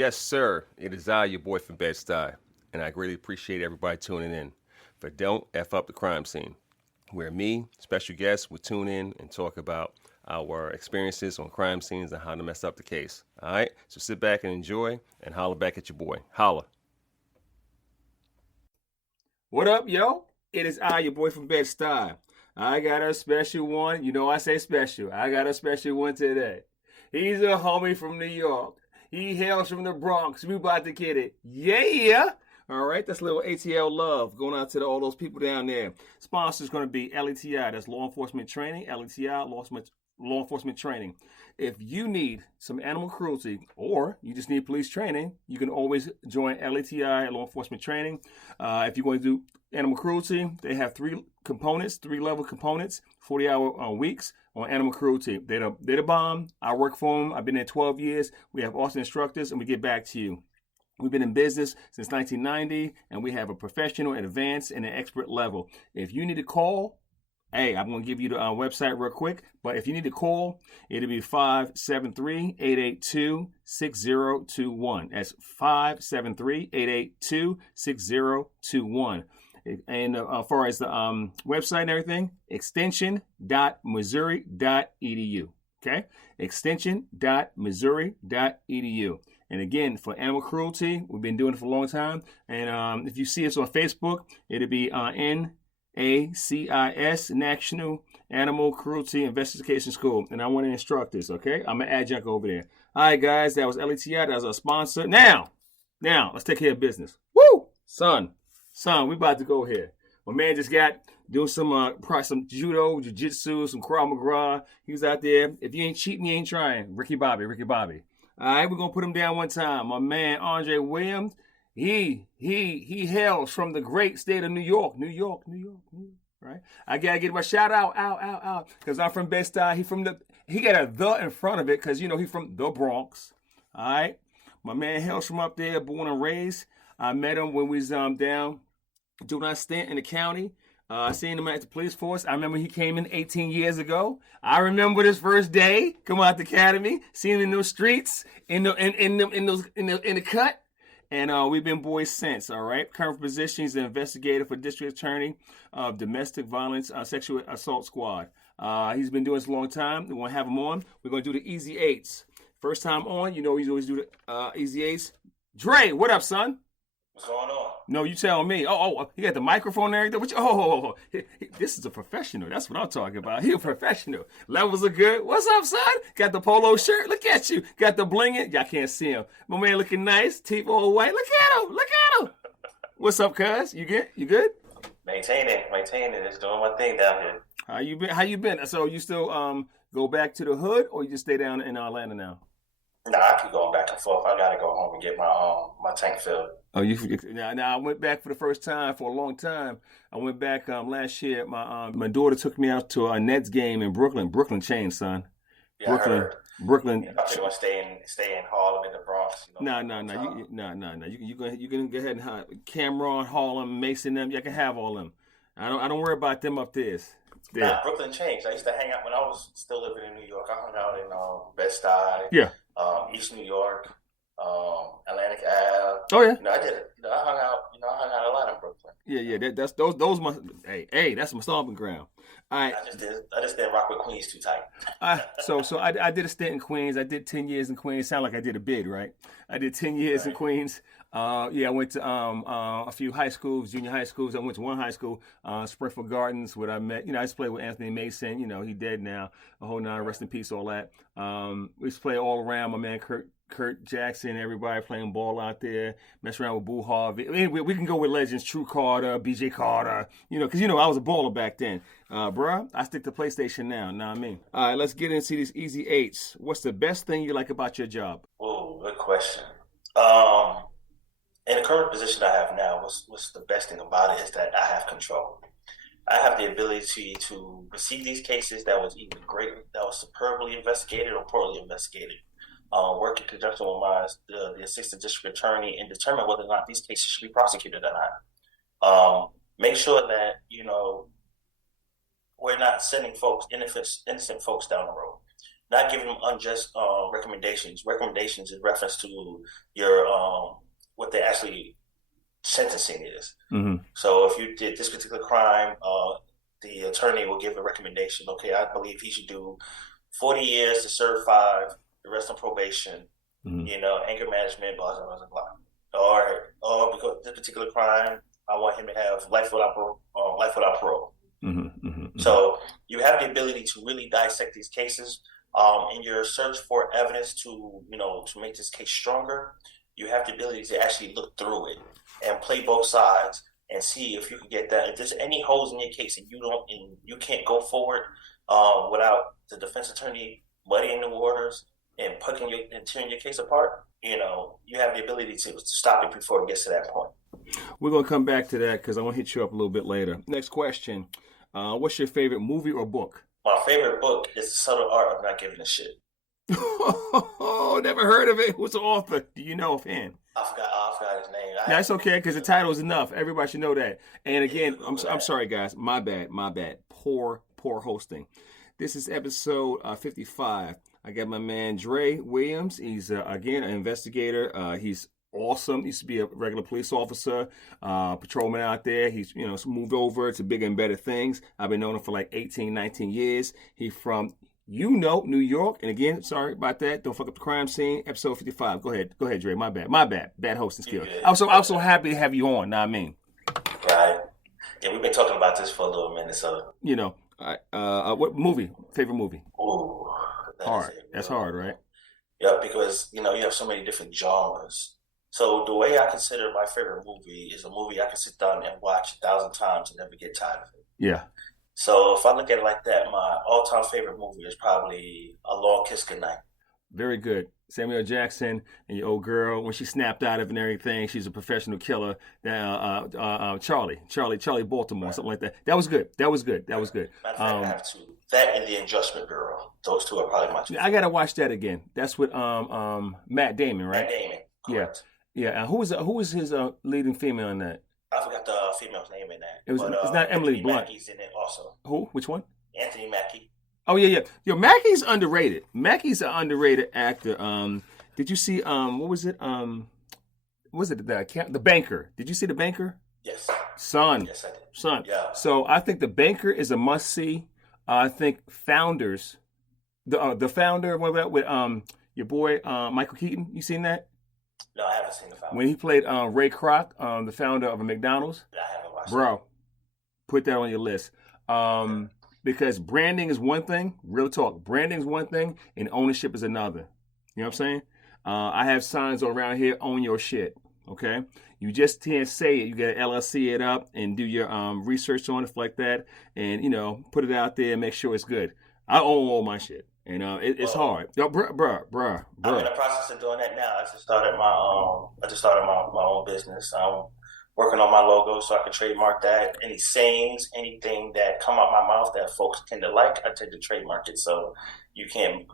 Yes, sir. It is I, your boy from Bed-Stuy, and I greatly appreciate everybody tuning in for Don't F Up the Crime Scene, where me, special guests, will tune in and talk about our experiences on crime scenes and how to mess up the case. All right? So sit back and enjoy and holler back at your boy. Holla. What up, yo? It is I, your boy from Bed-Stuy. I got a special one. You know I say special. I got a special one today. He's a homie from New York. He hails from the Bronx. We about to get it. Yeah. All right, that's a little ATL love going out to all those people down there. Sponsor's going to be LETI. That's Law Enforcement Training. LETI, Law Enforcement Training. If you need some animal cruelty or you just need police training, you can always join LETI, Law Enforcement Training. If you're going to do animal cruelty, they have three level components, 40-hour weeks on animal cruelty. They're the bomb. I work for them. I've been there 12 years. We have awesome instructors, and we get back to you. We've been in business since 1990, and we have a professional, an advanced, and an expert level. If you need to call, hey, I'm going to give you the website real quick, but if you need to call, it'll be 573-882-6021. That's 573-882-6021. And as far as the website and everything, extension.missouri.edu. Okay? Extension.missouri.edu. And again, for animal cruelty, we've been doing it for a long time. And if you see us on Facebook, it'll be NACIS, National Animal Cruelty Investigation School. And I'm one of the instructors, okay? I'm an adjunct over there. All right, guys, that was LETI. That was our sponsor. Now, let's take care of business. Woo! Son, we about to go here. My man just got doing some judo, jiu-jitsu, some Krav Maga. He was out there. If you ain't cheating, you ain't trying. Ricky Bobby. All right, we're going to put him down one time. My man, Andre Williams, he hails from the great state of New York, right? I got to get my shout out, because I'm from Bed-Stuy. He got a the in front of it because, he's from the Bronx, all right? My man hails from up there, born and raised. I met him when we was down doing our stint in the county. I seen him at the police force. I remember he came in 18 years ago. I remember his first day coming out the academy, seeing him in those streets, in the cut, and we've been boys since. All right. Current position: he's an investigator for district attorney of domestic violence sexual assault squad. He's been doing this a long time. We want to have him on. We're going to do the easy eights. First time on, he's always do the easy eights. Dre, what up, son? What's going on? No, you tell me. You got the microphone and everything. This is a professional. That's what I'm talking about. He a professional. Levels are good. What's up, son? Got the polo shirt. Look at you. Got the blinging. Y'all can't see him. My man looking nice. Teeth all white. Look at him. What's up, cuz? You good? Maintaining. Just doing my thing down here. How you been? So you still go back to the hood, or you just stay down in Atlanta now? Nah, I keep going back and forth. I gotta go home and get my tank filled. Oh, now I went back for the first time for a long time. I went back last year. My daughter took me out to a Nets game in Brooklyn. Brooklyn changed, son. Yeah, Brooklyn. I think I'm stay in Harlem in the Bronx. No. You can go ahead and hide Cameron, Harlem, Mason, them. You can have all them. I don't worry about them up there. Nah, Brooklyn changed. I used to hang out when I was still living in New York. I hung out in Bed-Stuy. Yeah. East New York, Atlantic Ave. Oh yeah. I did it. I hung out a lot in Brooklyn. Yeah. That's those my hey. That's my stomping ground. All right. I just didn't rock with Queens too tight. So I did a stint in Queens. I did 10 years in Queens. Sound like I did a bid, right? I did 10 years in Queens. I went to a few high schools, junior high schools. I went to one high school, Springfield Gardens, where I met. I used to play with Anthony Mason. He dead now. A whole nine, rest in peace, all that. We used to play all around. My man Kurt Jackson, everybody playing ball out there, mess around with Boo Harvey. I mean, we can go with legends, True Carter, BJ Carter, because, I was a baller back then. Bruh, I stick to PlayStation now, know what I mean? All right, let's get into these easy eights. What's the best thing you like about your job? Oh, good question. In the current position I have now, what's the best thing about it is that I have control. I have the ability to receive these cases that was superbly investigated or poorly investigated. Work in conjunction with the assistant district attorney and determine whether or not these cases should be prosecuted or not. Make sure that, we're not sending innocent folks down the road. not giving them unjust recommendations. Recommendations in reference to your what they actually sentencing is. Mm-hmm. So if you did this particular crime, the attorney will give a recommendation. Okay, I believe he should do 40 years to serve 5, the rest on probation. Mm-hmm. Anger management, blah blah blah blah. Or because this particular crime, I want him to have life without parole. Mm-hmm. Mm-hmm. So you have the ability to really dissect these cases. In your search for evidence to make this case stronger, you have the ability to actually look through it and play both sides and see if you can get that. If there's any holes in your case and you can't go forward without the defense attorney muddying the waters and tearing your case apart, you have the ability to stop it before it gets to that point. We're going to come back to that because I want to hit you up a little bit later. Next question. What's your favorite movie or book? My favorite book is The Subtle Art of Not Giving a Shit. Oh, never heard of it. Who's the author? Do you know offhand? I forgot his name. That's okay because the title is enough. Everybody should know that. And again, I'm sorry, guys. My bad. Poor hosting. This is episode 55. I got my man Dre Williams. He's again an investigator. He's awesome. He used to be a regular police officer, patrolman out there. He's moved over to bigger and better things. I've been knowing him for like 18, 19 years. He's from New York. And again, sorry about that. Don't fuck up the crime scene. Episode 55. Go ahead, Dre. My bad. Bad hosting skill. I'm so happy to have you on. Know what I mean? Right. Yeah, we've been talking about this for a little minute. So what movie? Favorite movie? Ooh, hard. That's hard, right? Yeah, because you have so many different genres. So the way I consider my favorite movie is a movie I can sit down and watch 1,000 times and never get tired of it. Yeah. So if I look at it like that, my all-time favorite movie is probably A Long Kiss Goodnight. Very good. Samuel Jackson and your old girl, when she snapped out of it and everything, she's a professional killer. Charlie Baltimore, right. Something like that. That was good. Matter of fact, I have two. That and The Adjustment Bureau. Those two are probably my two. I gotta watch that again. That's with Matt Damon, right? Matt Damon. Correct. Yeah. And who was his leading female in that? I forgot the female's name in that. It's not Emily Anthony Blunt. Mackie's in it also. Who? Which one? Anthony Mackie. Oh yeah. Yo, Mackie's underrated. Mackie's an underrated actor. Did you see what was it? Was it the Banker? Did you see The Banker? Yes. Son. Yes, I did. Son. Yeah. So I think The Banker is a must see. I think Founders, the Founder with your boy Michael Keaton. You seen that? No, I haven't seen The Founder. When he played Ray Kroc, the founder of a McDonald's. I haven't watched Bro, put that on your list. Because branding is one thing, real talk. Branding is one thing, and ownership is another. You know what I'm saying? I have signs around here, own your shit, okay? You just can't say it. You got to LLC it up and do your research on it like that and, put it out there and make sure it's good. I own all my shit, and it's hard. Yo, bruh. I'm in the process of doing that now. I just started my own business. I'm working on my logo so I can trademark that. Any sayings, anything that come out my mouth that folks tend to like, I tend to trademark it. So you can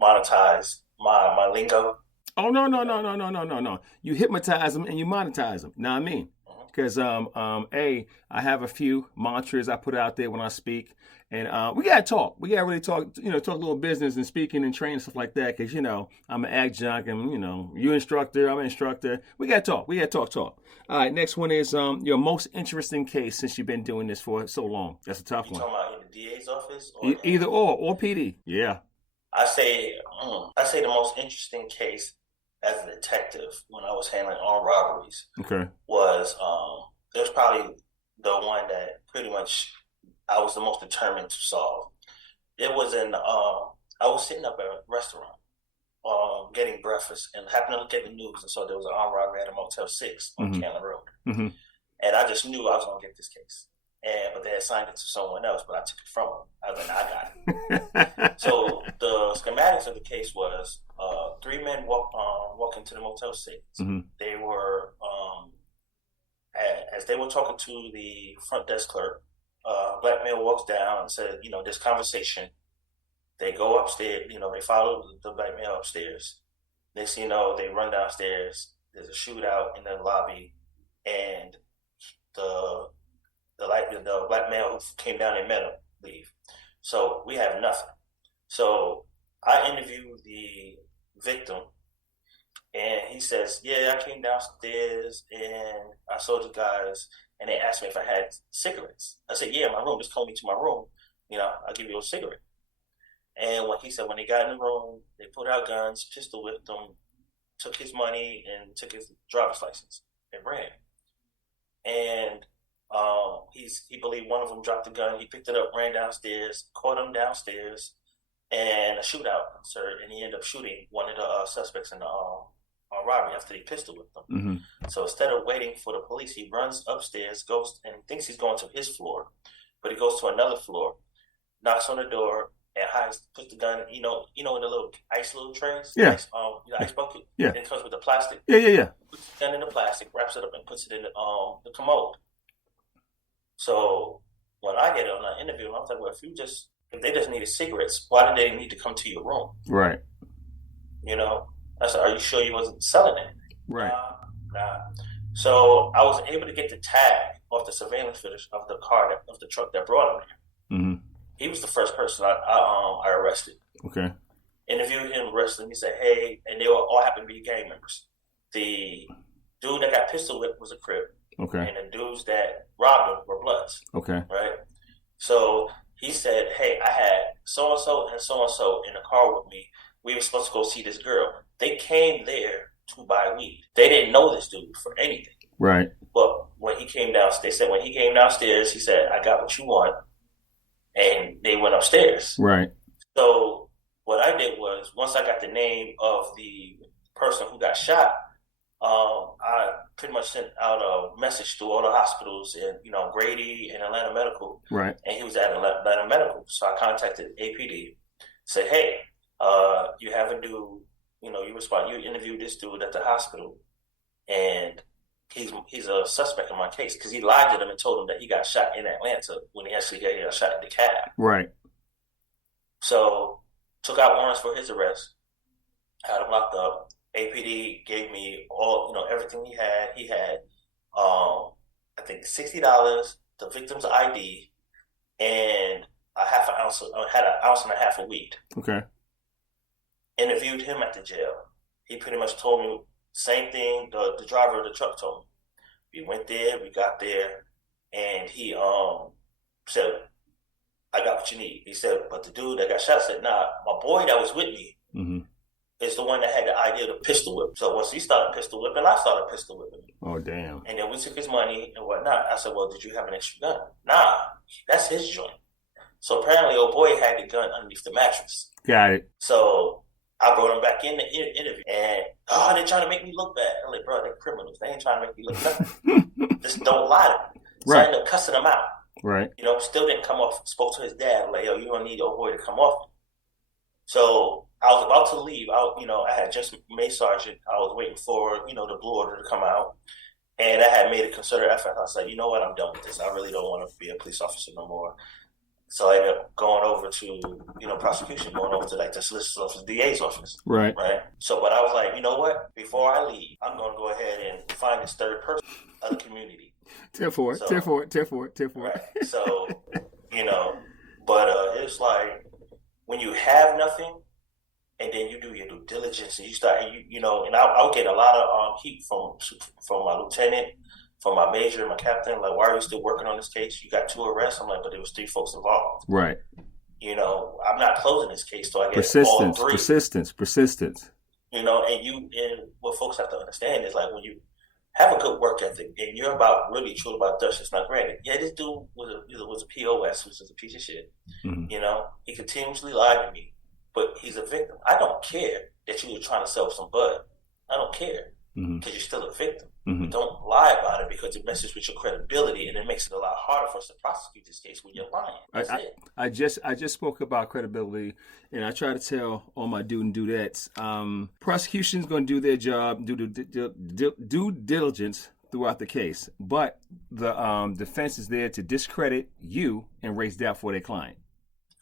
monetize my lingo. Oh, no. You hypnotize them and you monetize them. Know what I mean? Because, I have a few mantras I put out there when I speak. And we got to talk. We got to really talk, talk a little business and speaking and training, stuff like that. Because, I'm an adjunct and, you instructor, I'm an instructor. We got to talk. Talk. All right, next one is your most interesting case since you've been doing this for so long. That's a tough one. You talking about in the DA's office? Either or PD. Yeah. I say the most interesting case as a detective when I was handling armed robberies was it was probably the one that pretty much I was the most determined to solve. It was I was sitting up at a restaurant getting breakfast and happened to look at the news and saw there was an armed robbery at a Motel 6 on Cannon Road. Mm-hmm. And I just knew I was going to get this case. But they assigned it to someone else, but I took it from them. I was like, I got it. So the schematics of the case was 3 men walk into the Motel 6. Mm-hmm. They were, as they were talking to the front desk clerk, a black male walks down and said, this conversation. They go upstairs, they follow the black male upstairs. Next thing you know, they run downstairs. There's a shootout in the lobby, and the black male who came down and met him leave. So we have nothing. So I interviewed the victim, and he says, "Yeah, I came downstairs and I saw the guys, and they asked me if I had cigarettes." I said, "Yeah, my room. Just call me to my room. I'll give you a cigarette." And when they got in the room, they pulled out guns, pistol whipped him, took his money, and took his driver's license and ran. And he believed one of them dropped the gun. He picked it up, ran downstairs, caught him downstairs, and a shootout occurred. And he ended up shooting one of the suspects in the robbery after he pistol whipped them. Mm-hmm. So instead of waiting for the police, he runs upstairs, goes and thinks he's going to his floor, but he goes to another floor, knocks on the door, and puts the gun. In the little ice trays. Yeah. Ice bucket. Yeah. And it comes with the plastic. Yeah. Puts the gun in the plastic, wraps it up, and puts it in the commode. So when I get on an interview, I'm like, well, if they just needed cigarettes, why did they need to come to your room? Right. I said, are you sure you wasn't selling it? Right. Nah. So I was able to get the tag off the surveillance footage of the truck that brought him there. Mm-hmm. He was the first person I arrested. Okay. Interviewed him, arrested him. He said, hey, and they all happened to be gang members. The dude that got pistol whipped was a Crip. Okay. And the dudes that robbed him were Bloods. Okay. Right? So he said, hey, I had so-and-so and so-and-so in the car with me. We were supposed to go see this girl. They came there to buy weed. They didn't know this dude for anything. Right. But when he came downstairs, he said, I got what you want. And they went upstairs. Right. So what I did was, once I got the name of the person who got shot, I pretty much sent out a message to all the hospitals in, Grady and Atlanta Medical. Right. And he was at Atlanta Medical. So I contacted APD, said, hey, you have a dude, you interviewed this dude at the hospital, and he's a suspect in my case, because he lied to them and told them that he got shot in Atlanta when he actually got shot in the cab. Right. So took out warrants for his arrest, had him locked up. APD gave me everything he had. He had, I think $60, the victim's ID, and had an ounce and a half of weed. Okay. Interviewed him at the jail. He pretty much told me same thing the driver of the truck told me. We went there, we got there, and he said, I got what you need. He said, but the dude that got shot said, nah, my boy that was with me is the one that had the idea to pistol whip. So once he started pistol whipping, I started pistol whipping. Oh, damn. And then we took his money and whatnot. I said, well, did you have an extra gun? Nah, that's his joint. So apparently old boy had the gun underneath the mattress. Got it. So I brought him back in the interview, and they're trying to make me look bad. I'm like, bro, they're criminals. They ain't trying to make me look nothing. Just don't lie to me. So I ended up cussing him out. Right. Still didn't come off. Spoke to his dad. I'm like, yo, you don't need old boy to come off. So I was about to leave. I had just made sergeant. I was waiting for, the blue order to come out. And I had made a concerted effort. I was like, you know what? I'm done with this. I really don't want to be a police officer no more. So I ended up going over to, prosecution, going over to the solicitor's office, DA's office. Right. So, but I was like, you know what? Before I leave, I'm going to go ahead and find this third person of the community. Tear for it. Right. So, but it's like when you have nothing and then you do your due diligence and you start, and I'll get a lot of heat from my lieutenant, from my major and my captain, like, why are you still working on this case? You got 2 arrests. I'm like, but there was 3 folks involved. Right. I'm not closing this case till I get persistence, all 3. Persistence. And what folks have to understand is, like, when you have a good work ethic and you're really true about justice. Now, granted, this dude was a POS, which is a piece of shit. Mm-hmm. He continuously lied to me, but he's a victim. I don't care that you were trying to sell some bud. I don't care, because you're still a victim. Mm-hmm. Don't lie about it, because it messes with your credibility, and it makes it a lot harder for us to prosecute this case when you're lying. That's it. I just spoke about credibility, and I try to tell all my dude and dudettes, prosecution's going to do their job, do due diligence throughout the case, but the defense is there to discredit you and raise doubt for their client.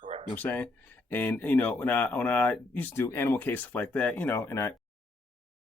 Correct. You know what I'm saying? And when I used to do animal case stuff like that, and I